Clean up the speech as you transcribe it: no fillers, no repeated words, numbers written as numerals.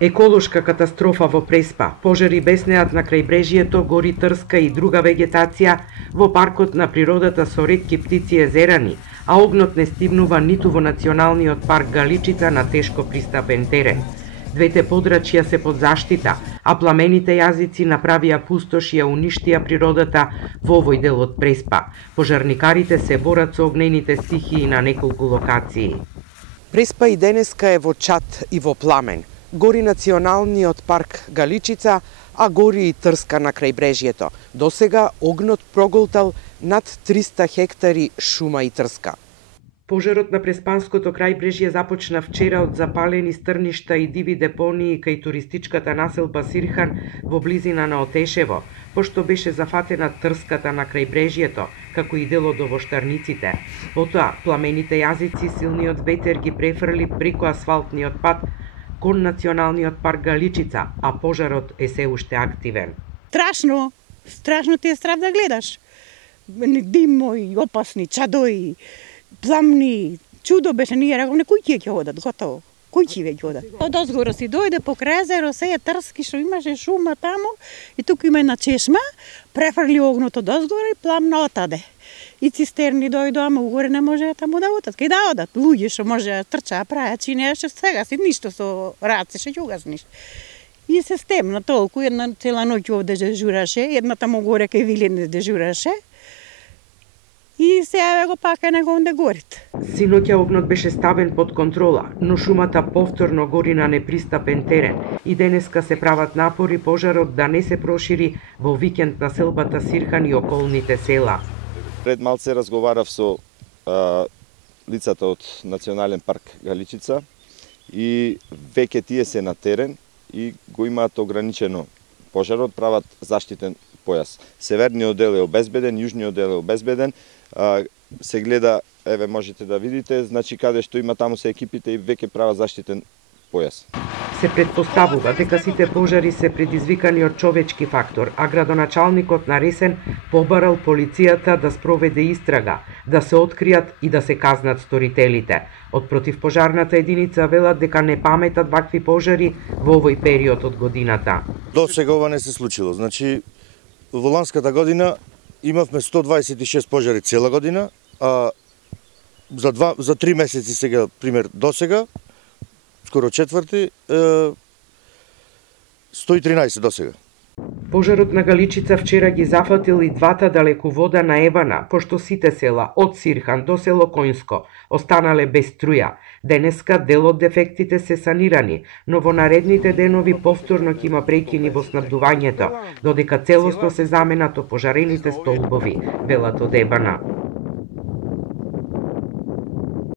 Еколошка катастрофа во Преспа, пожари беснеат на крајбрежјето, гори трска и друга вегетација во паркот на природата со ретки птици езерани, а огнот не стигнува ниту во националниот парк Галичица на тешко пристапен терен. Двете подрачја се под заштита, а пламените јазици направија пустош и ја уништија природата во овој дел од Преспа. Пожарникарите се борат со огнените стихии на неколку локации. Преспа и денеска е во чад и во пламен. Гори националниот парк Галичица, а гори и трска на крајбрежјето. Досега огнот проголтал над 300 хектари шума и трска. Пожарот на Преспанското крајбрежје започна вчера од запалени стрништа и диви депонии кај туристичката населба Сирхан во близина на Отешево, пошто беше зафатена трската на крајбрежјето, како и дел од овоштарниците. Потоа, пламените јазици силниот ветер ги префрли преку асфалтниот пат кон националниот парк Галичица, а пожарот е се уште активен. Страшно ти е страв да гледаш. Димои, опасни, чадои, пламни, чудо беше, ние раговне, кој ќе одат, готово. Кој ќе веќе одат? Од озгора си дојде по крезеро, се е трски, што имаше шума таму, и тука има една чешма, префрли огното од озгора и пламна отаде. И цистерни дојдо, ама угоре не може таму да одат. Кај да одат? Луѓе што може трчаа, праја, чинеа, што сега си ништо со раце, што ќе угасниш. И се стемна толку, една цела ноќ овде дежураше, една таму горе кај Вилине дежураше. И сега го пака негонде горит. Синоќа огнот беше ставен под контрола, но шумата повторно гори на непристапен терен и денеска се прават напори пожарот да не се прошири во викенд на селбата Сирхан и околните села. Пред малце разговарав со лицата од Национален парк Галичица и веќе тие се на терен и го имаат ограничено пожарот, прават заштитен појас. Северниот дел е обезбеден, јужниот дел е обезбеден. Се гледа, еве можете да видите, значи каде што има таму се екипите и веќе прават заштитен појас. Се предпоставува дека сите пожари се предизвикани од човечки фактор, а градоначалникот на Ресен побарал полицијата да спроведе истрага, да се откријат и да се казнат сторителите. Од противпожарната единица велат дека не паметат вакви пожари во овој период од годината. До сега ова не се случило. Значи, во ланската година имавме 126 пожари цела година, а за 3 месеци сега, пример, до сега, скоро четврти, 113 до сега. Пожарот на Галичица вчера ги зафатил и двата далековода на Евана, пошто сите села од Сирхан до село Коњско останале без струја. Денеска дел од дефектите се санирани, но во наредните денови повторно ќе има прекини во снабдувањето, додека целосно се заменат опожарените столбови, велат од Ебана.